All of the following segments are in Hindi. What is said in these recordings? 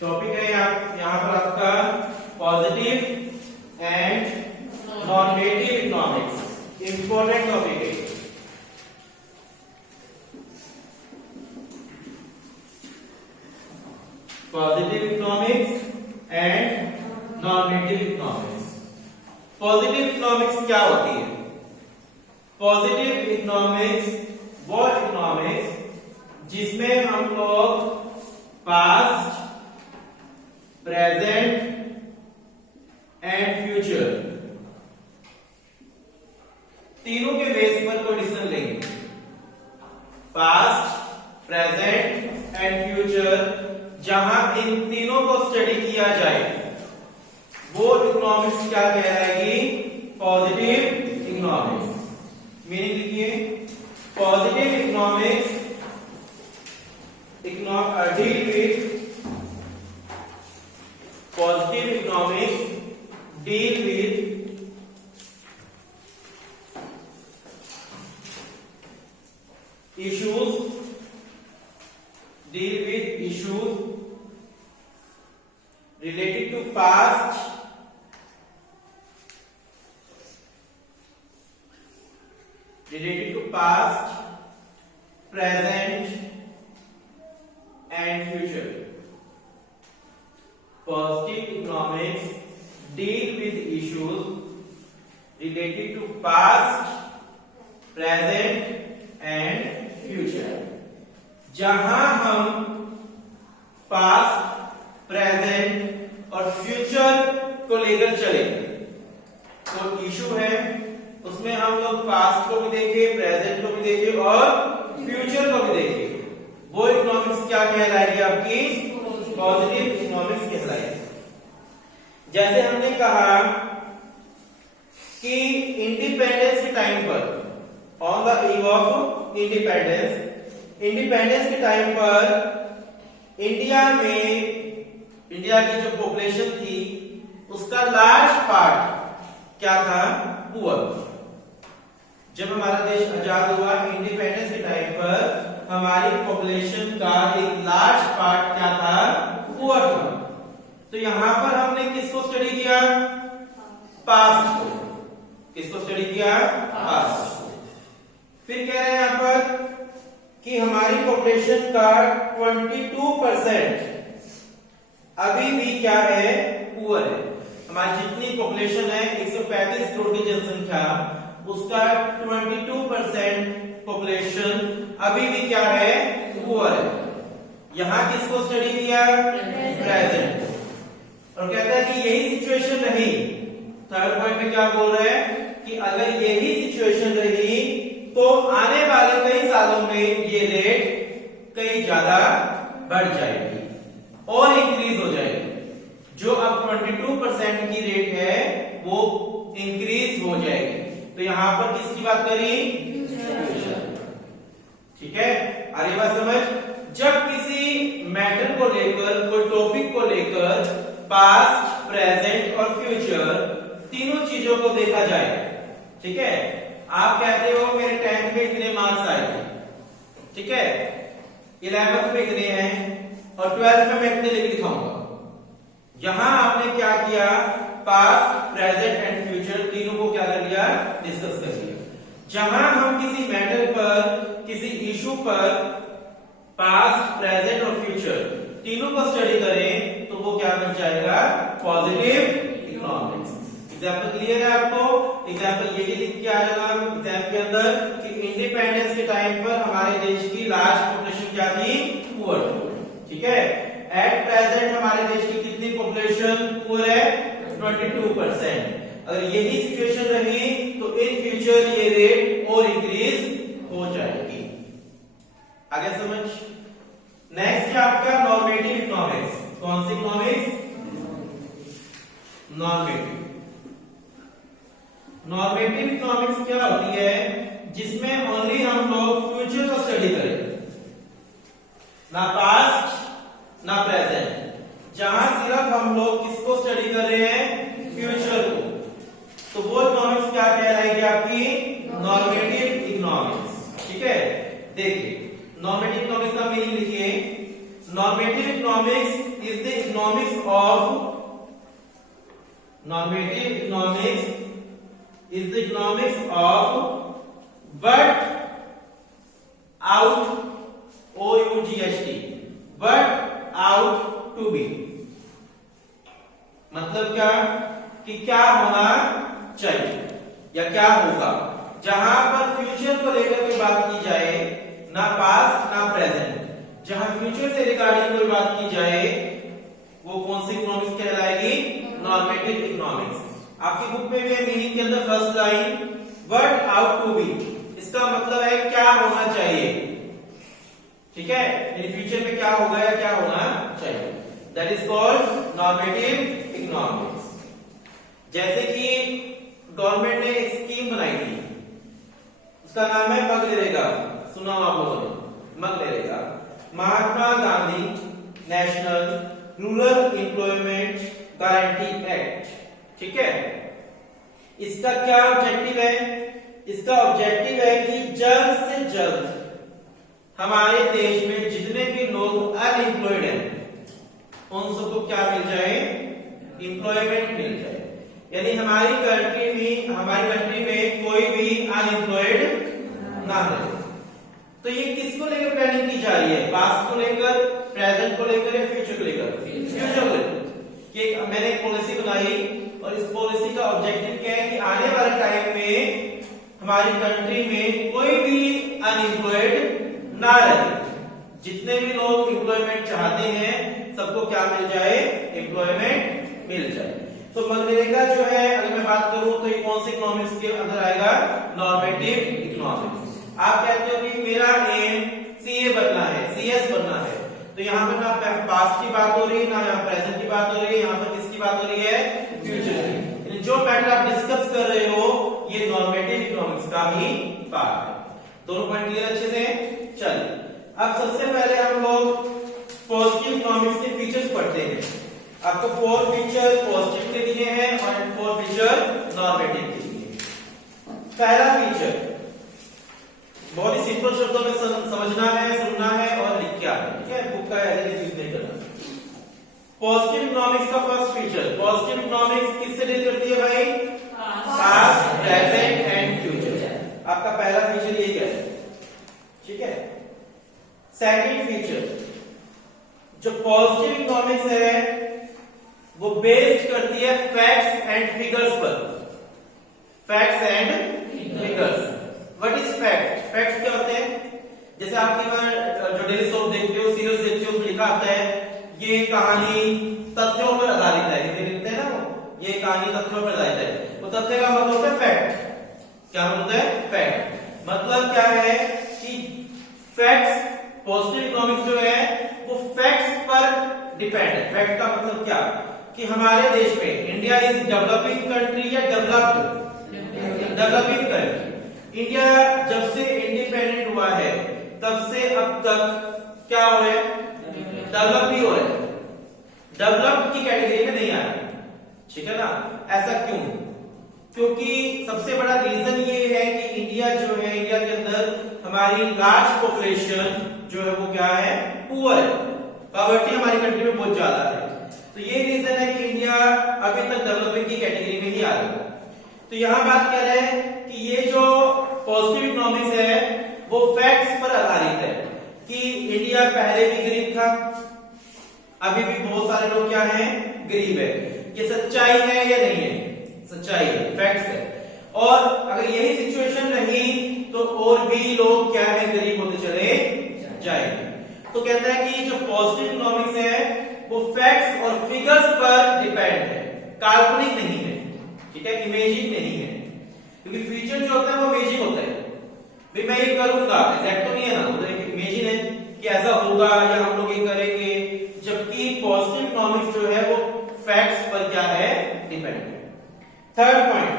टॉपिक है यहाँ पर आपका positive and normative economics. Important topic है। Positive economics and normative economics. Positive economics क्या होती है? पॉजिटिव इकोनॉमिक्स वो इकोनॉमिक्स जिसमें हम लोग पास्ट, प्रेजेंट एंड फ्यूचर तीनों के बेस पर कोई डिसीजन लेंगे। पास्ट, प्रेजेंट एंड फ्यूचर जहां इन तीनों को स्टडी किया जाए वो इकोनॉमिक्स क्या कहलाएगी? Positive economics. मीनिंग लिखिए, positive economics deal with positive economics deal with issues related to past, present and future. Positive economics deal with issues related to past, present and future. जहां हम पास्ट, प्रेजेंट और फ्यूचर को लेकर चले, तो इशू है उसमें हम लोग पास्ट को भी देखें, प्रेजेंट को भी देखें और फ्यूचर को भी देखें, वो इकोनॉमिक्स क्या कहलाएगी? आपकी पॉजिटिव इकोनॉमिक्स कहलाएगी। जैसे हमने कहा कि इंडिपेंडेंस के टाइम पर, on the eve of independence के टाइम पर इंडिया की जो पॉपुलेशन थी उसका लार्ज पार्ट क्या था? पुअर। जब हमारा देश आजाद हुआ इंडिपेंडेंस के टाइम पर हमारी पॉपुलेशन का एक लार्ज पार्ट क्या था? पुअर था। तो यहां पर हमने किसको स्टडी किया? पास्ट को। किसको स्टडी किया? पास्ट को। फिर कह रहे हैं यहां पर कि हमारी पॉपुलेशन का 22% अभी भी क्या है? पुअर है। हमारी जितनी पॉपुलेशन है 135 करोड़ की जनसंख्या, उसका 22% पॉपुलेशन अभी भी क्या है? पुअर है। यहां किसको स्टडी किया? प्रेजेंट। और कहता है कि यही सिचुएशन रही, थर्ड पॉइंट में क्या बोल रहे हैं कि अगर यही सिचुएशन रही तो आने वाले कई सालों में ये रेट कई ज्यादा बढ़ जाएगी और इंक्रीज हो जाएगी। जो अब 22% की रेट है वो इंक्रीज हो जाएगी। तो यहां पर किसकी बात करी? ठीक है, आगे बात समझ। जब किसी मैटर को लेकर, कोई टॉपिक को लेकर पास्ट, प्रेजेंट और फ्यूचर तीनों चीजों को देखा जाए, ठीक है, आप कहते हो मेरे 10th में इतने मार्क्स आए थे, ठीक है, 11th में इतने हैं और 12th में मैं इतने लेके दिखाऊंगा। यहां आपने क्या किया? पास्ट, प्रेजेंट एंड फ्यूचर तीनों को क्या कर लिया? डिस्कस कर लिया। जहां हम किसी मैटर पर, किसी इशू पर पास्ट, प्रेजेंट और फ्यूचर तीनों को स्टडी करें तो वो क्या बन जाएगा? Positive economics. एग्जाम्पल क्लियर है आपको? एग्जाम्पल ये भी लिख के आ जाएगा एग्जाम के अंदर कि इंडिपेंडेंस के टाइम पर हमारे देश की लार्ज पॉपुलेशन क्या थी? पुअर। ठीक है, एट प्रेजेंट हमारे देश की कितनी पॉपुलेशन पुअर है? 22%। अगर यही सिचुएशन रही तो इन फ्यूचर ये रेट और इंक्रीज हो जाएगी। आगे समझ। नेक्स्ट है आपका नॉर्मेटिव इकोनॉमिक्स। कौन सी इकोनॉमिक्स? नॉर्मेटिव। नॉर्मेटिव इकोनॉमिक्स क्या होती है? जिसमें ओनली हम लोग फ्यूचर को स्टडी करें, ना पास्ट ना प्रेजेंट। जहां सिर्फ हम लोग किसको स्टडी कर रहे हैं? फ्यूचर को। तो वो इकोनॉमिक्स क्या कहलाएगी? आपकी नॉर्मेटिव इकोनॉमिक्स। ठीक है, देखिए नॉर्मेटिव इकोनॉमिक्स का मीनिंग लिखिए। normative economics is the economics of but out but out to be। मतलब क्या कि क्या होना चाहिए या क्या होगा। जहां पर फ्यूचर को लेकर के बात की जाए, ना पास्ट ना प्रेजेंट, जहां फ्यूचर से रिगार्डिंग कोई बात की जाए वो कौन सी इकोनॉमिक्स कहलाएगी? Normative economics. आपकी बुक में भी मीनिंग के अंदर first line what ought to be, इसका मतलब है क्या होना चाहिए। ठीक है, इन फ्यूचर में क्या होगा या क्या होना चाहिए, that is called normative economics. जैसे कि गवर्नमेंट ने एक स्कीम बनाई थी, उसका नाम है मनरेगा। सुना आप लोगों ने? MNREGA, Mahatma Gandhi national rural employment guarantee act. ठीक है, इसका क्या ऑब्जेक्टिव है? इसका ऑब्जेक्टिव है कि जल्द से जल्द हमारे देश में जितने भी लोग अनएम्प्लॉयड हैं उन सबको क्या मिल जाए? एम्प्लॉयमेंट मिल जाए। यानी हमारी कंट्री में कोई भी अनएम्प्लॉयड ना रहे। तो ये किसको लेकर प्लानिंग की जा रही है? पास्ट को लेकर, प्रेजेंट को लेकर या फ्यूचर को लेकर? फ्यूचर को लेकर। कि मैंने एक पॉलिसी बनाई और इस पॉलिसी का ऑब्जेक्टिव क्या है कि आने वाले टाइम में हमारी कंट्री में कोई भी अनएम्प्लॉयड ना रहे। जितने भी लोग एम्प्लॉयमेंट चाहते हैं सबको क्या मिल जाए? एम्प्लॉयमेंट मिल जाए। तो मनरेगा जो है, अगर मैं बात करूं तो ये कौन सी इकोनॉमिक्स के अंदर आएगा? Normative economics. आप कहते हो कि मेरा एम सीए बनना है, सीएस बनना है, तो यहाँ पर ना पास्ट की बात हो रही है ना यहाँ प्रेजेंट की बात हो रही है, यहाँ पर किसकी बात हो रही है? फ्यूचर की। जो मैटर आप डिस्कस कर रहे हो ये नॉर्मेटिव इकोनॉमिक्स का ही पार्ट है। दोनों पॉइंट क्लियर अच्छे से? चलिए, अब सबसे पहले हम लोग पॉजिटिव इकोनॉमिक्स के फीचर्स पढ़ते हैं। आपको 4 फीचर पॉजिटिव के दिए हैं और 4 फीचर नॉर्मेटिव के दिए हैं। पहला फीचर बहुत ही सिंपल शब्दों में समझना है, सुनना है और लिख के आना है। ठीक है, बुक का ऐसे यूज नहीं करना। पॉजिटिव इकोनॉमिक्स का फर्स्ट फीचर, पॉजिटिव इकोनॉमिक्स किससे डील करती है भाई? Past, present and future. आपका पहला फीचर ये क्या है? ठीक है। सेकंड फीचर, जो पॉजिटिव इकोनॉमिक्स है वो बेस्ड करती है फैक्ट्स एंड फिगर्स पर। Facts and figures. What is fact? Facts क्या होते हैं? जैसे आप कई बार जो डेली सोप देखते हो, सीरियल्स देखते हो, उसमें लिखा आता है ये कहानी तथ्यों पर आधारित है। लिखते हैं ना वो, ये कहानी तथ्यों पर आधारित है। तो तथ्य का मतलब होता है फैक्ट। क्या मतलब है? फैक्ट। मतलब क्या है कि फैक्ट्स, पॉजिटिव इकोनॉमिक्स जो है वो फैक्ट्स पर डिपेंड है। फैक्ट का मतलब क्या कि हमारे देश में इंडिया इज डेवलपिंग कंट्री या डेवलप्ड? Developing country. इंडिया जब से इंडिपेंडेंट हुआ है तब से अब तक क्या हो रहा है? डेवलप ही हो रहा है। डेवलप्ड की कैटेगरी में नहीं आ रहा। ठीक है ना? ऐसा क्यों? क्योंकि सबसे बड़ा रीजन ये है कि इंडिया जो है, इंडिया के अंदर हमारी लार्ज पॉपुलेशन जो है वो क्या है? पुअर है। पॉवर्टी हमारी कंट्री में बहुत ज्यादा है। तो ये रीजन है कि इंडिया अभी तक डेवलपिंग की कैटेगरी में ही आ रहा है। तो यहां बात कर रहे हैं कि ये जो पॉजिटिव इकोनॉमिक्स है वो फैक्ट्स पर आधारित है कि इंडिया पहले भी गरीब था, अभी भी बहुत सारे लोग क्या हैं? गरीब है। ये सच्चाई है या नहीं है? सच्चाई है, फैक्ट्स है। और अगर यही सिचुएशन रही तो और भी लोग क्या है? गरीब होते चले जाएंगे। तो कहता है कि जो पॉजिटिव इकोनॉमिक्स है वो फैक्ट्स और फिगर्स पर डिपेंड है, काल्पनिक नहीं है। ठीक है, इमेजिन नहीं है। क्योंकि फ्यूचर जो होता है वो इमेजिन होता है। भाई मैं ये करूंगा, एग्जैक्ट तो नहीं है ना, वो तो इमेजिन है कि ऐसा होगा या हम लोग ये करेंगे। जबकि पॉजिटिव इकोनॉमिक्स जो है वो फैक्ट्स पर क्या है? डिपेंड है। Third point,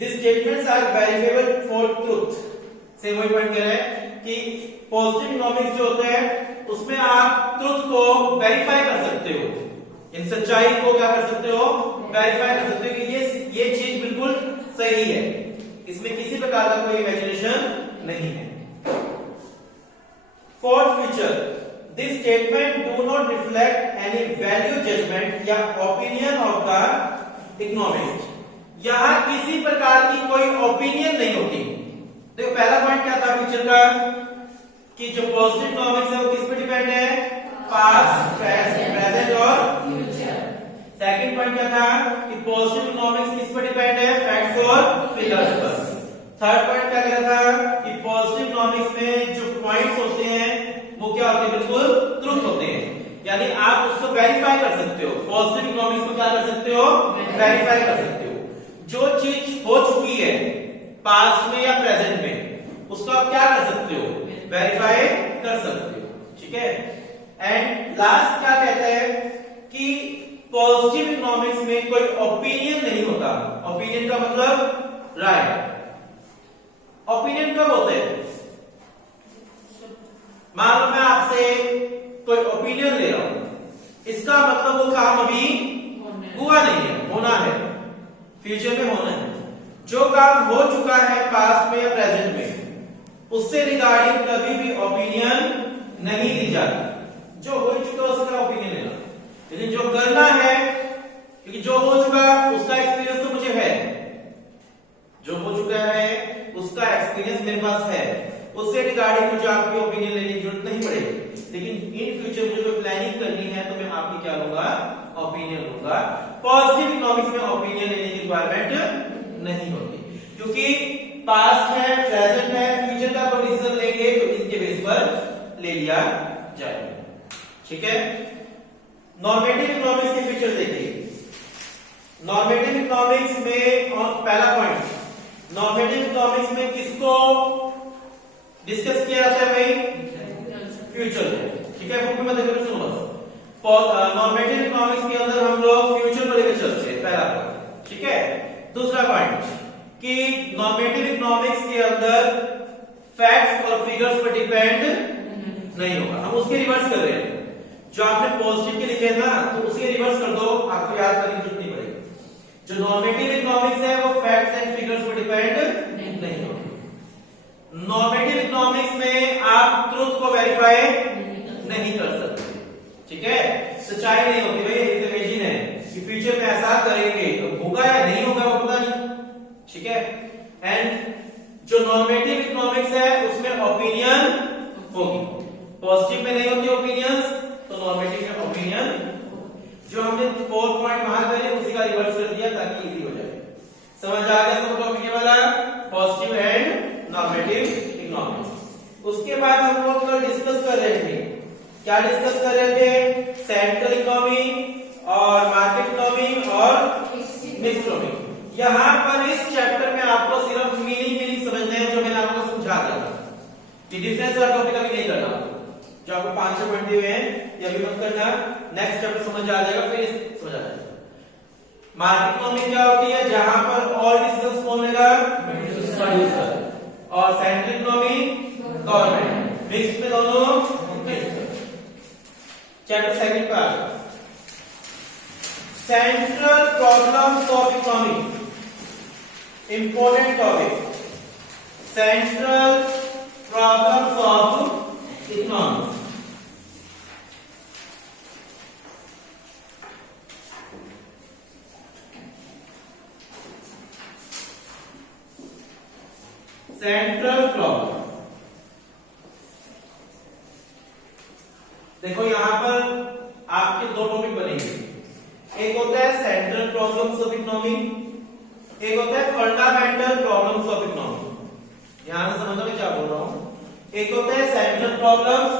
this statements are verifiable for truth. Same वही पॉइंट कह रहा है कि पॉजिटिव इकोनॉमिक्स जो होता है उसमें आप ट्रुथ को वेरीफाई कर सकते हो, इन सच्चाई को क्या कर सकते हो? वेरीफाई कर सकते हो कि ये चीज बिल्कुल सही है, इसमें किसी प्रकार का कोई इमेजिनेशन नहीं है। Fourth feature, this statement do not reflect any value judgement या ओपिनियन ऑफ द इकोनॉमिस्ट। यहां किसी प्रकार की कोई ओपिनियन नहीं होती। देखो पहला पॉइंट क्या था फ्यूचर का कि जो पॉजिटिव इकोनॉमिक्स है वो किस पे डिपेंड है, पास्ट, प्रेजेंट और फ्यूचर। सेकंड पॉइंट क्या था कि पॉजिटिव इकोनॉमिक्स किस पे डिपेंड है, फैक्ट्स और फिगर्स पर। थर्ड पॉइंट क्या कह रहा था कि पॉजिटिव इकोनॉमिक्स में जो पॉइंट्स होते हैं वो क्या होते हैं, बिल्कुल ट्रुथ होते हैं, यानी आप उसको वेरीफाई कर सकते हो। पॉजिटिव इकोनॉमिक्स को क्या कर सकते हो, वेरीफाई कर सकते हो। जो चीज हो चुकी है पास्ट में या प्रेजेंट में उसको आप क्या कर सकते हो, वेरीफाई कर सकते हो। ठीक है। एंड लास्ट क्या कहता है कि पॉजिटिव इकोनॉमिक्स में कोई ओपिनियन नहीं होता। ओपिनियन का मतलब राय। ओपिनियन कब होता है, मान लो मैं आपसे कोई ओपिनियन ले रहा हूं, इसका मतलब वो काम अभी हुआ नहीं है, होना है, फ्यूचर में होना है। जो काम हो चुका है पास्ट में या प्रेजेंट में उससे रिगार्डिंग कभी भी ओपिनियन नहीं दी जाती। जो हो चुका है उसका ओपिनियन लेना, लेकिन जो करना है, क्योंकि जो हो चुका उसका एक्सपीरियंस तो मुझे है, जो हो चुका है उसका एक्सपीरियंस मेरे पास है, उससे रिगार्डिंग मुझे आपकी ओपिनियन लेने की जरूरत नहीं पड़ेगी। लेकिन इन फ्यूचर मुझे कोई प्लानिंग करनी है तो मैं आपकी क्या लूंगा, ओपिनियन लूंगा। पॉजिटिव इकोनॉमिक्स में ओपिनियन लेने की रिक्वायरमेंट नहीं होती, क्योंकि पास्ट है, प्रेजेंट है, फ्यूचर का कोई डिसीजन लेंगे तो इसके बेस पर ले लिया जाएगा। ठीक है। नॉर्मेटिव इकोनॉमिक्स के फीचर देखिए। नॉर्मेटिव इकोनॉमिक्स में पहला पॉइंट, नॉर्मेटिव इकोनॉमिक्स में किसको डिस्कस किया जाता है भाई, फ्यूचर में। ठीक है, बुक में मत देखो, सुनो बस। नॉर्मेटिव इकोनॉमिक्स के अंदर हम लोग फ्यूचर को लेकर चलते हैं, पहला पॉइंट। ठीक है। दूसरा पॉइंट कि नॉर्मेटिव इकोनॉमिक्स के अंदर फैक्ट्स और फिगर्स पर डिपेंड नहीं होगा। हम उसके रिवर्स कर रहे हैं, जो आपने पॉजिटिव के लिखे ना तो उसके रिवर्स कर दो, आपको याद करने की जरूरत नहीं पड़ेगी। जो नॉर्मेटिव इकोनॉमिक्स है वो फैक्ट्स एंड फिगर्स पर डिपेंड नहीं होगी। नॉर्मेटिव इकोनॉमिक्स में आप ट्रुथ को वेरीफाई नहीं कर सकते। ठीक है, सच्चाई नहीं होती भाई, ये तो इमेजिन है कि फ्यूचर में ऐसा करेंगे तो होगा या नहीं होगा वो पता नहीं। ठीक है। एंड जो नॉर्मेटिव इकोनॉमिक्स है उसमें ओपिनियन होगी, पॉजिटिव में नहीं होती ओपिनियंस, तो नॉर्मेटिव में ओपिनियन। जो हमने 4 पॉइंट वहां करे उसी का रिवर्स कर दिया ताकि इजी हो जाए। समझ आ गया सब टॉपिक वाला, पॉजिटिव एंड नॉर्मेटिव इकोनॉमिक्स। उसके बाद हम लोग कल डिस्कस कर रहे थे, क्या डिस्कस कर रहे थे, सेंट्रल इकोनॉमी और मार्केट इकोनॉमी और मिक्स्ड इकोनॉमी। यहां पर इस चैप्टर में आपको सिर्फ मीनिंग समझना है, जो मैंने आपको समझा दिया था। डिफरेंस वाला टॉपिक अभी नहीं करना, जो आपको 5 पॉइंट दिए हैं ये अभी मत करना, नेक्स्ट चैप्टर समझ आ जाएगा, फिर समझ आ जाएगा। मार्केट इकोनॉमी क्या होती है, जहां पर ऑल डिसीजंस कौन लेगा, प्रोड्यूसर, और सेंट्रल इकोनॉमी गवर्नमेंट, मिक्स में दोनों। चैप्टर 2 का central problems of economy, important topic, central problems of economy. Central problem देखो, यहां पर आपके 2 टॉपिक बनेंगे। एक होता है सेंट्रल प्रॉब्लम्स ऑफ इकोनॉमी, एक होता है फंडामेंटल प्रॉब्लम्स ऑफ इकोनॉमी। ध्यान से समझो मैं क्या बोल रहा हूं। एक होता है सेंट्रल प्रॉब्लम्स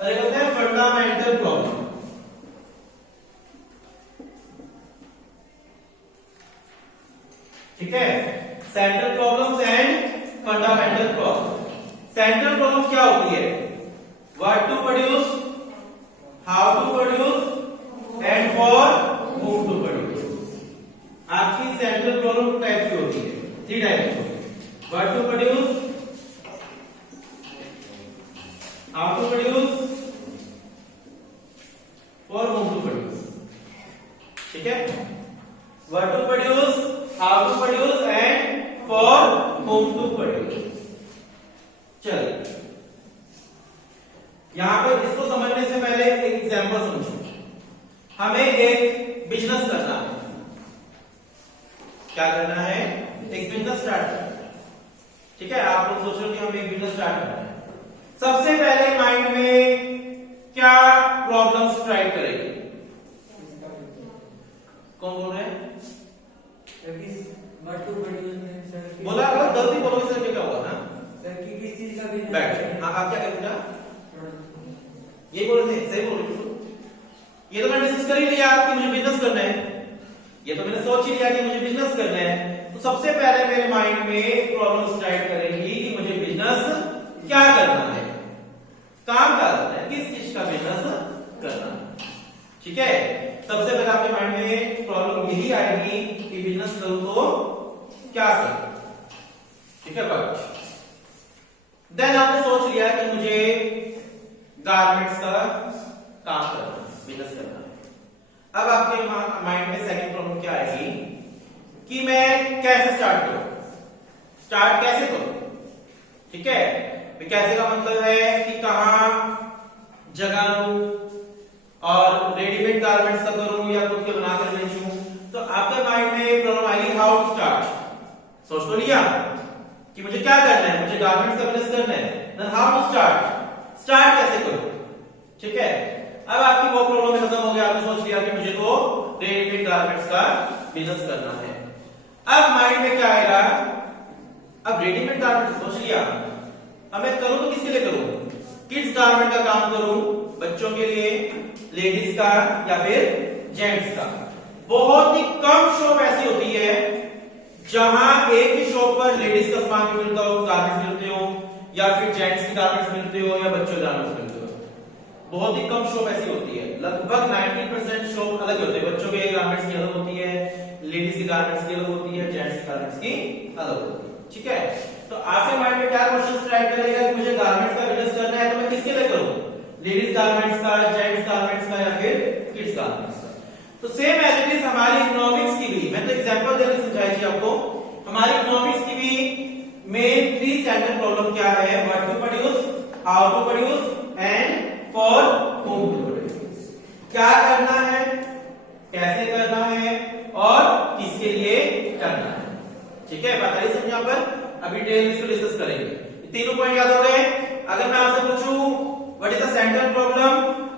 और एक होता है फंडामेंटल प्रॉब्लम। ठीक है, central problems and fundamental problem. Central problem क्या होती है, what to produce, how to produce and for whom to produce. आपकी सेंट्रल प्रॉब्लम 2 टाइप की होती है, 3 टाइप की, what to produce, how to produce, for whom to produce. ठीक है, what to produce, how to produce and for whom to produce. चलिए यहाँ पे इसको समझने से पहले एक एग्जांपल समझो। हमें एक बिजनेस करना है। क्या करना है? एक बिजनेस स्टार्ट करना है। ठीक है, आप लोग सोच रहे हो कि हम एक बिजनेस स्टार्ट करना है। सबसे पहले माइंड में क्या प्रॉब्लम स्ट्राइक करेगी? कौन बोल रहे हैं? बोला अगर गलती बोलोगे सर क्या हुआ ना? किस चीज का बिजनेस? बैठ। हाँ, आप क्या कहते हैं? ये बोल रहे थे, सही बोल रहे थे। ये तो मैंने डिस्कस कर ही लिया कि मुझे बिजनेस करना है। ये तो मैंने सोच ही लिया कि मुझे बिजनेस करना है। तो सबसे पहले मेरे माइंड में प्रॉब्लम स्ट्राइक करेगी कि मुझे बिजनेस क्या करना है, काम क्या करना है, किस चीज का बिजनेस करना है। ठीक है, सबसे पहले आपके माइंड में प्रॉब्लम यही आएगी कि बिजनेस करूं तो क्या करूं। ठीक है, बट देन आपने सोच लिया कि मुझे गारमेंट्स का काम करना, बिजनेस करना है। अब आपके माइंड में सेकंड प्रॉब्लम क्या आएगी कि मैं कैसे स्टार्ट करूं, स्टार्ट कैसे करूं। ठीक है, कैसे का मतलब है कि कहां जगह लूं और रेडीमेड गारमेंट्स का करूं या खुद के बनाकर बेचूं। तो आपके माइंड में प्रॉब्लम आएगी हाउ टू स्टार्ट। सोच तो लिया कि मुझे क्या करना है, मुझे गारमेंट्स का बिजनेस करना है, then how to start, start कैसे करूं। ठीक है, अब आपकी वो प्रॉब्लम खत्म हो गया। आपने सोच लिया कि मुझे तो रेडीमेड गारमेंट्स का बिजनेस करना है। अब माइंड में क्या आएगा? अब रेडीमेड गारमेंट्स सोच लिया, अब मैं करूं तो किसके लिए करूं? किड्स गारमेंट का काम करूं, बच्चों के लिए, लेडीज का या फिर जेंट्स का। बहुत ही कम शॉप ऐसी होती है जहां एक ही शॉप पर लेडीज का सामान भी मिलता हो, गारमेंट्स मिलते हो, या फिर जेंट्स के गारमेंट्स मिलते हो, या बच्चों के गारमेंट्स मिलते हो। बहुत ही कम शॉप ऐसी होती है। लगभग 90% शॉप अलग होते हैं। बच्चों के गारमेंट्स की अलग होती है, लेडीज के गारमेंट्स की अलग होती है, जेंट्स के गारमेंट्स की अलग होती है। ठीक है, तो आपके माइंड में क्या क्वेश्चन स्ट्राइक करेगा कि मुझे गारमेंट्स का बिजनेस करना है, तो मैं किसके लिए करूं? लेडीज गारमेंट्स का, जेंट्स गारमेंट्स का या फिर किड्स गारमेंट्स का। तो सेम एज इट इज हमारी इकोनॉमिक्स की भी, मैं तो एग्जांपल देकर समझाई थी आपको। हमारी इकोनॉमिक्स की भी मेन 3 सेंट्रल प्रॉब्लम क्या है? What to produce, how to produce and for whom to produce. क्या करना है, कैसे करना है और किसके लिए करना है। ठीक है, बताइए समझ। यहां पर अभी डिटेल इसको डिस्कस करेंगे। तीनों पॉइंट याद हो गए? अगर मैं आपसे पूछूं what is the central problem,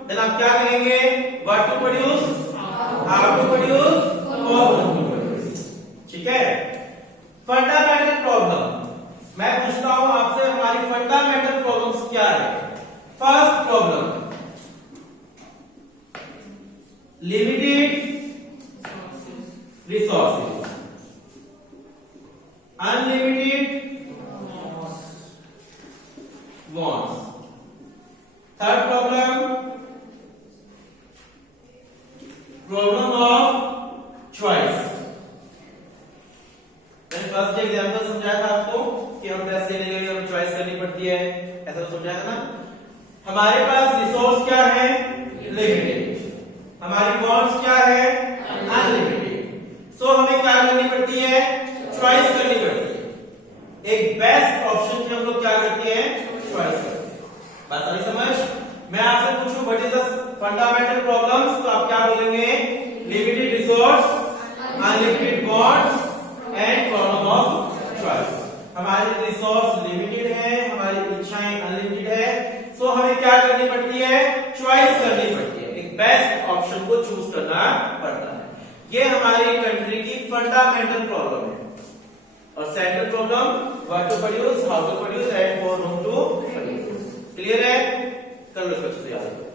then आप क्या कहेंगे? What to produce, how to produce, for whom to produce. ठीक है, फंडामेंटल प्रॉब्लम मैं पूछता हूं आपसे, हमारी फंडामेंटल प्रॉब्लम्स क्या है? First problem, limited resources, unlimited wants. Third problem, problem of choice. मैंने फर्स्ट एग्जांपल समझाया था आपको कि हम पैसे लेने के लिए हमें चॉइस करनी पड़ती है, ऐसा तो समझाया था ना। हमारे पास रिसोर्स क्या है? लिमिटेड। हमारी वॉन्ट्स क्या है? अनलिमिटेड। सो हमें क्या करनी पड़ती है? चॉइस करनी पड़ती है। एक बेस्ट ऑप्शन की हम लोग क्या करते हैं? चॉइस करते हैं। बात सारी समझ। मैं आपसे पूछूं what is the fundamental problems, तो आप क्या बोलेंगे? Limited resource, unlimited wants and problem of choice. हमारे रिसोर्स लिमिटेड है, हमारी इच्छाएं अनलिमिटेड है, सो हमें क्या करनी पड़ती है? चॉइस करनी पड़ती है। एक बेस्ट ऑप्शन को चूज करना पड़ता है। ये हमारी कंट्री की फंडामेंटल प्रॉब्लम है। और central problem what to produce, how to produce and for whom to produce. Clear है? कर लो इसको अच्छे से याद।